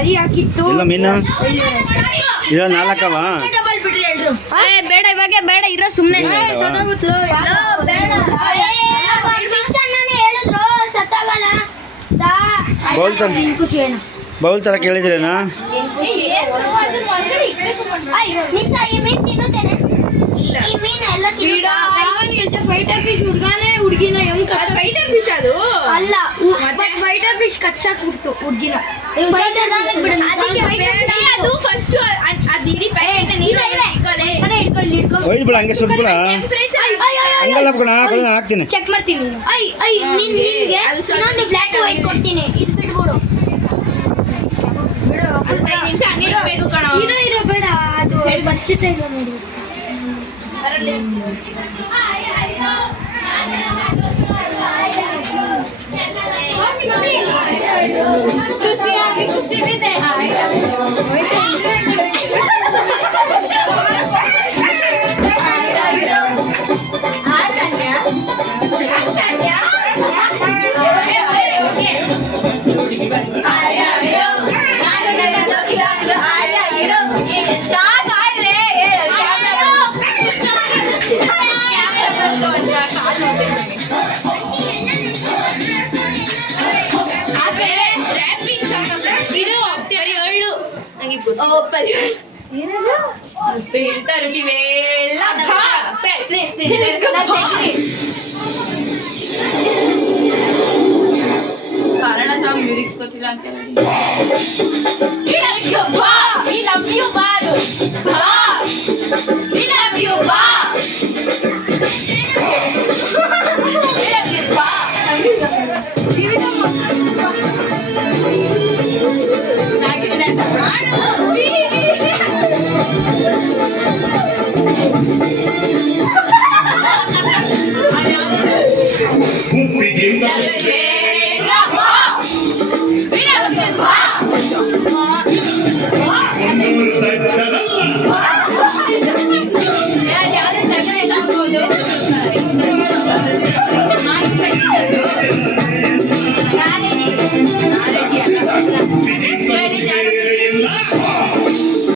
ಕರಿ ಹಾಕಿತ್ತು ಇಲ್ಲ ಮೀನು ಇಲ್ಲ ನಾಲ್ಕವ ಬೇಡ ಇವಾಗ ಬೇಡ ಇರೋ ಸುಮ್ಮನೆ ಬೌಲ್ ತರ ಕೇಳಿದ್ರೇನಾ ಫೈಟರ್ ಫಿಶ್ ಹುಡುಗಾನೆ ಹುಡುಗಿನ ಫೈಟರ್ ಫಿಶ್ ಅದು ಅಲ್ಲ ಫೈಟರ್ ಫಿಶ್ ಕಚ್ಚಾ ಕುಡ್ತು ಹುಡುಗಿನ ಅದು ಫಸ್ಟ್ ಅದು ಇಡೀ ಪ್ಯಾಕೆಟ್ ನೀರು ಒಯ್ದು ಬಿಡ ಹಂಗೆ ಸುರ್ಬಿಡ ಹಂಗಲ್ಲ ಬಿಡ ಹಾಕ್ತೀನಿ ಚೆಕ್ ಮಾಡ್ತೀನಿ ಇನ್ನೊಂದು ಬ್ಲ್ಯಾಕ್ ವೈಟ್ ಕೊಡ್ತೀನಿ ಇದು ಬಿಟ್ಬಿಡು ಬಿಡು 5 ನಿಮಿಷ ಹಂಗೆ ಇರಬೇಕು ಕಣ ಇರೋ ಬೇಡ ಅದು ಬಚ್ಚಿತ ಇಲ್ಲ ನೋಡಿ ಅದರಲ್ಲಿ ಸುಸ್ತಿಯಾಗಿ ಕುಸ್ತಿ ಬಿದ್ದೆ ರುಚಿ ಕಾರಣ ಮ್ಯೂಸಿಕ್ ಗೊತ್ತಿಲ್ಲ ಅಂತ